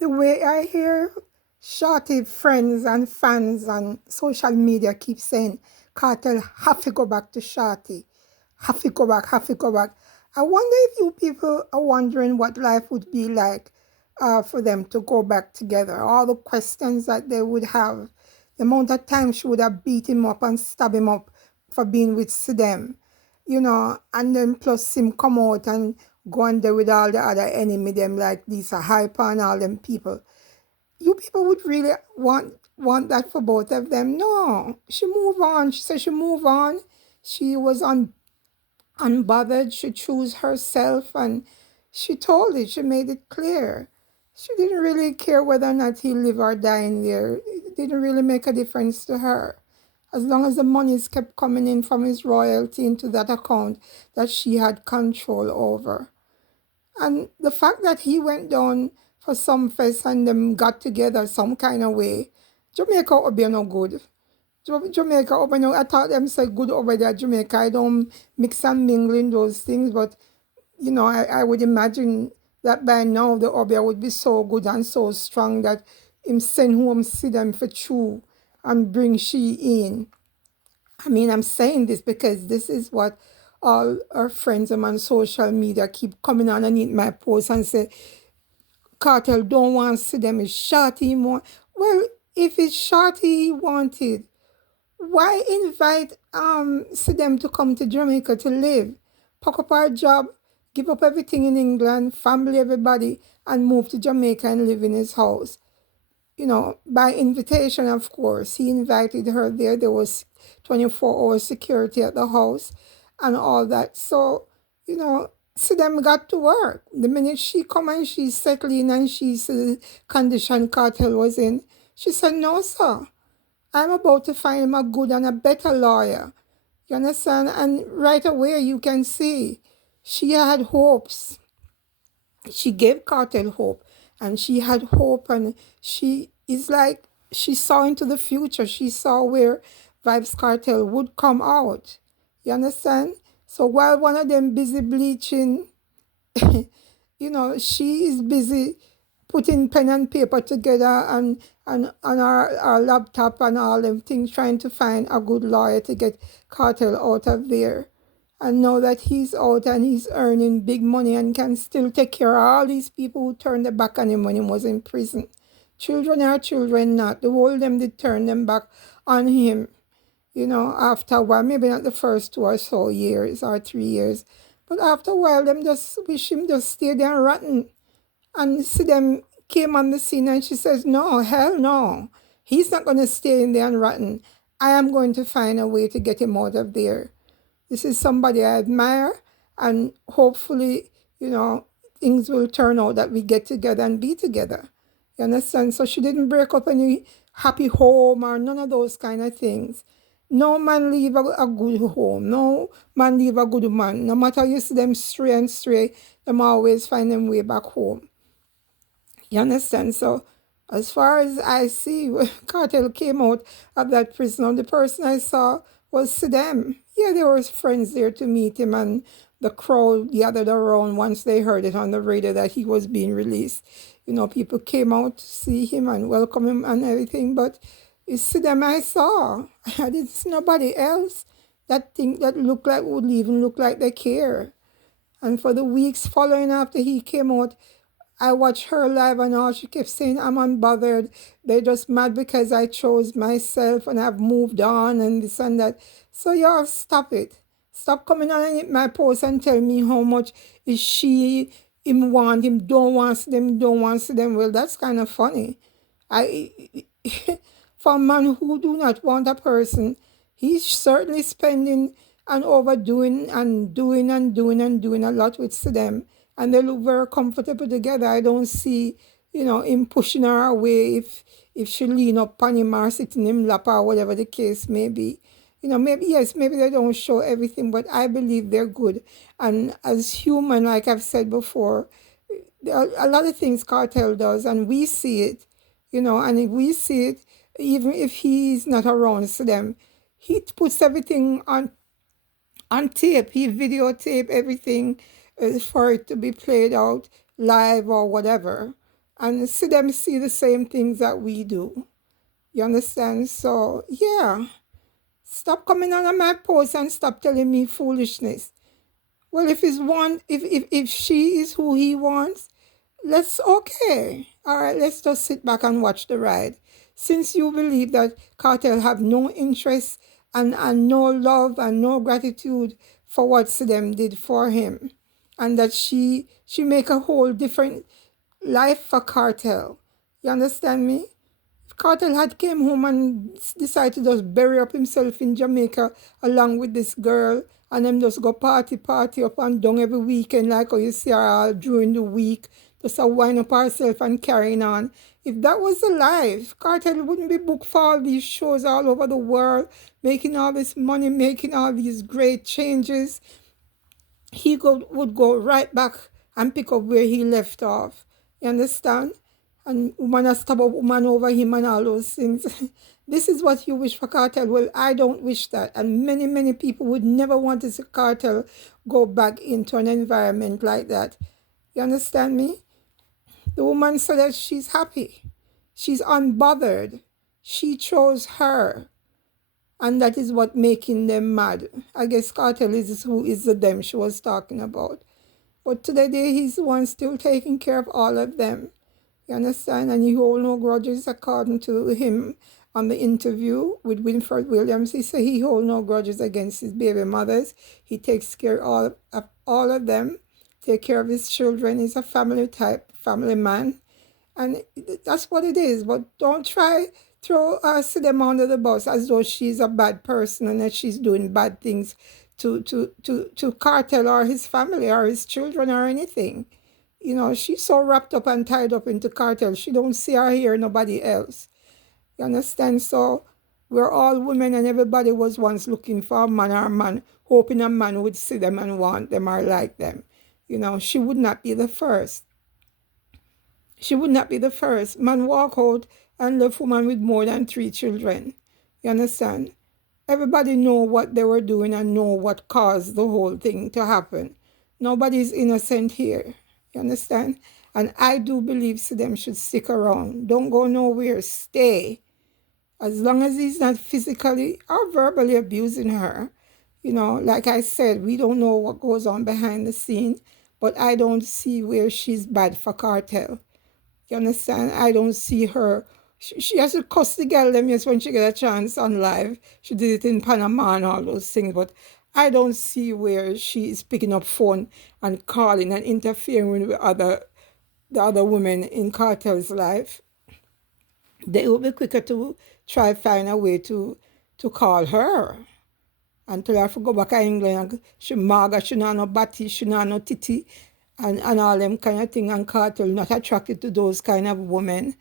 The way I hear Shorty friends and fans on social media keep saying, Cartel, have to go back to Shorty. Have to go back, have to go back. I wonder if you people are wondering what life would be like for them to go back together. All the questions that they would have, the amount of time she would have beat him up and stab him up for being with Sidem, and then plus him come out and go on there with all the other enemy, them like Lisa Hyper and all them people. You people would really want that for both of them. No, she move on. She said she move on. She was unbothered. She chose herself and she told it. She made it clear. She didn't really care whether or not he live or die in there. It didn't really make a difference to her. As long as the monies kept coming in from his royalty into that account that she had control over. And the fact that he went down for some fest and them got together some kind of way, Jamaica would be no good. Jamaica over now, I thought them say good over there, Jamaica. I don't mix and mingle in those things, but I would imagine that by now the Obia would be so good and so strong that him send home see them for true and bring she in. I mean, I'm saying this because this is what all our friends on social media keep coming underneath my post and say, Cartel don't want to see them is Shorty more. Well, if it's Shorty he wanted, why invite see them to come to Jamaica to live? Pack up our job, give up everything in England, family, everybody, and move to Jamaica and live in his house. By invitation, of course. He invited her there. There was 24-hour security at the house and all that. So, see them got to work. The minute she come and she settled in and she said the condition Cartel was in, she said, no, sir. I'm about to find him a good and a better lawyer. You understand? And right away you can see she had hopes. She gave Cartel hope and she had hope and she is like she saw into the future. She saw where Vybz Cartel would come out. You understand? So while one of them busy bleaching, she is busy putting pen and paper together and on our laptop and all them things, trying to find a good lawyer to get Cartel out of there. And now that he's out and he's earning big money and can still take care of all these people who turned their back on him when he was in prison. Children are children not. The whole them did turn them back on him, after a while, maybe not the first 2 or so years or 3 years. But after a while, them just wish him just stay there rotten. And see them came on the scene and she says, no, hell no. He's not going to stay in there and rotten. I am going to find a way to get him out of there. This is somebody I admire, and hopefully, things will turn out that we get together and be together. You understand? So she didn't break up any happy home or none of those kind of things. No man leave a good home. No man leave a good man. No matter you see them stray and stray, them always find them way back home. You understand? So as far as I see, when Cartel came out of that prison, the person I saw was Sidem. Yeah, there was friends there to meet him, and the crowd gathered around once they heard it on the radio that he was being released. People came out to see him and welcome him and everything, but it's Sidem I saw. I didn't see nobody else that looked like would even look like they care. And for the weeks following after he came out, I watched her live and all she kept saying, I'm unbothered. They're just mad because I chose myself and I've moved on and this and that. So y'all stop it. Stop coming on my post and tell me how much is him want, him don't want them, don't want them. Well, that's kind of funny. I for a man who do not want a person, he's certainly spending and overdoing and doing and doing and doing a lot with them. And they look very comfortable together. I don't see, him pushing her away if she lean up on him or sit in him lap or whatever the case may be. Maybe, yes, maybe they don't show everything, but I believe they're good. And as human, like I've said before, there are a lot of things Cartel does, and we see it, and if we see it, even if he's not around to them, he puts everything on tape. He videotape everything for it to be played out live or whatever. and see them see the same things that we do. You understand? So yeah, stop coming on my post and stop telling me foolishness. Well, if she is who he wants, let's okay. All right, let's just sit back and watch the ride. Since you believe that Cartel have no interest and no love and no gratitude for what Sidem did for him, and that she make a whole different life for Cartel. You understand me? If Cartel had came home and decided to just bury up himself in Jamaica along with this girl, and them just go party up and down every weekend like how you see her all during the week, just a wind up herself and carrying on. If that was the life, Cartel wouldn't be booked for all these shows all over the world, making all this money, making all these great changes. Would go right back and pick up where he left off. You understand? And woman has stab a woman over him and all those things. This is what you wish for Cartel. Well, I don't wish that. And many, many people would never want to see Cartel go back into an environment like that. You understand me? The woman said that she's happy. She's unbothered. She chose her. And that is what making them mad. I guess Cartel is who is the them she was talking about. But today he's the one still taking care of all of them. You understand? And he hold no grudges according to him on the interview with Winfred Williams. He said he hold no grudges against his baby mothers. He takes care of all of them, take care of his children. He's a family man. And that's what it is. But don't try throw them under the bus as though she's a bad person and that she's doing bad things to Cartel or his family or his children or anything. You know, she's so wrapped up and tied up into Cartel. She don't see or hear nobody else. You understand? So we're all women and everybody was once looking for a man or a man, hoping a man would see them and want them or like them. You know, she would not be the first. She would not be the first. Man walk out and left woman with more than 3 children. You understand? Everybody know what they were doing and know what caused the whole thing to happen. Nobody's innocent here. You understand? And I do believe them should stick around. Don't go nowhere. Stay. As long as he's not physically or verbally abusing her. You know, like I said, we don't know what goes on behind the scene. But I don't see where she's bad for Cartel. You understand? I don't see her. She has to cuss the girl them yes when she get a chance on live. She did it in Panama and all those things. But I don't see where she is picking up phone and calling and interfering with the other women in Cartel's life. They will be quicker to try find a way to call her and tell her to go back to England. And she maga, she not no batty, she not no titty. And all them kind of thing, and Cartel not attracted to those kind of women.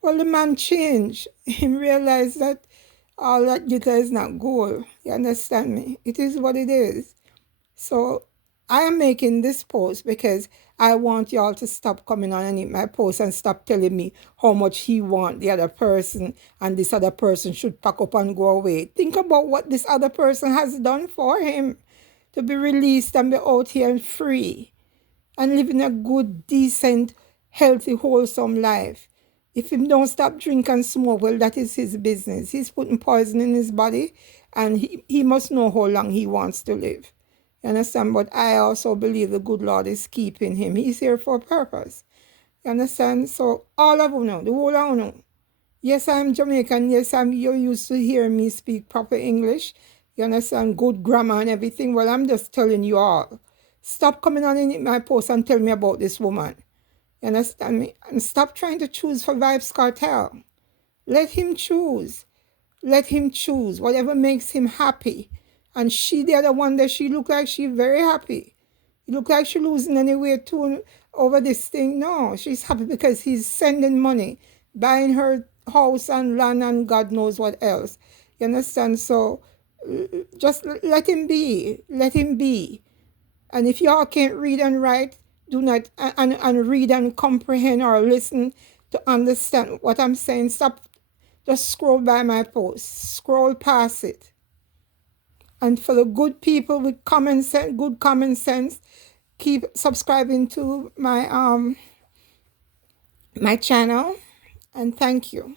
Well, the man changed. He realized that all that glitter is not gold. You understand me? It is what it is. So I am making this post because I want y'all to stop coming on and eat my post and stop telling me how much he want the other person and this other person should pack up and go away. Think about what this other person has done for him to be released and be out here and free and living a good, decent, healthy, wholesome life. If he don't stop drink and smoke, well, that is his business. He's putting poison in his body, and he must know how long he wants to live. You understand? But I also believe the good Lord is keeping him. He's here for a purpose. You understand? So all of you know, the whole of you know. Yes, I'm Jamaican. Yes, you're used to hearing me speak proper English. You understand? Good grammar and everything. Well, I'm just telling you all. Stop coming on in my post and tell me about this woman. You understand me? And stop trying to choose for Vybz Kartel. Let him choose. Let him choose whatever makes him happy. And she, the other one, that she look like she's very happy. It look like she's losing any weight too over this thing. No, she's happy because he's sending money, buying her house and land and God knows what else. You understand? So just let him be. Let him be. And if y'all can't read and write, do not, and read and comprehend or listen to understand what I'm saying, stop, just scroll by my post, scroll past it. And for the good people with common sense, good common sense, keep subscribing to my my channel, and thank you.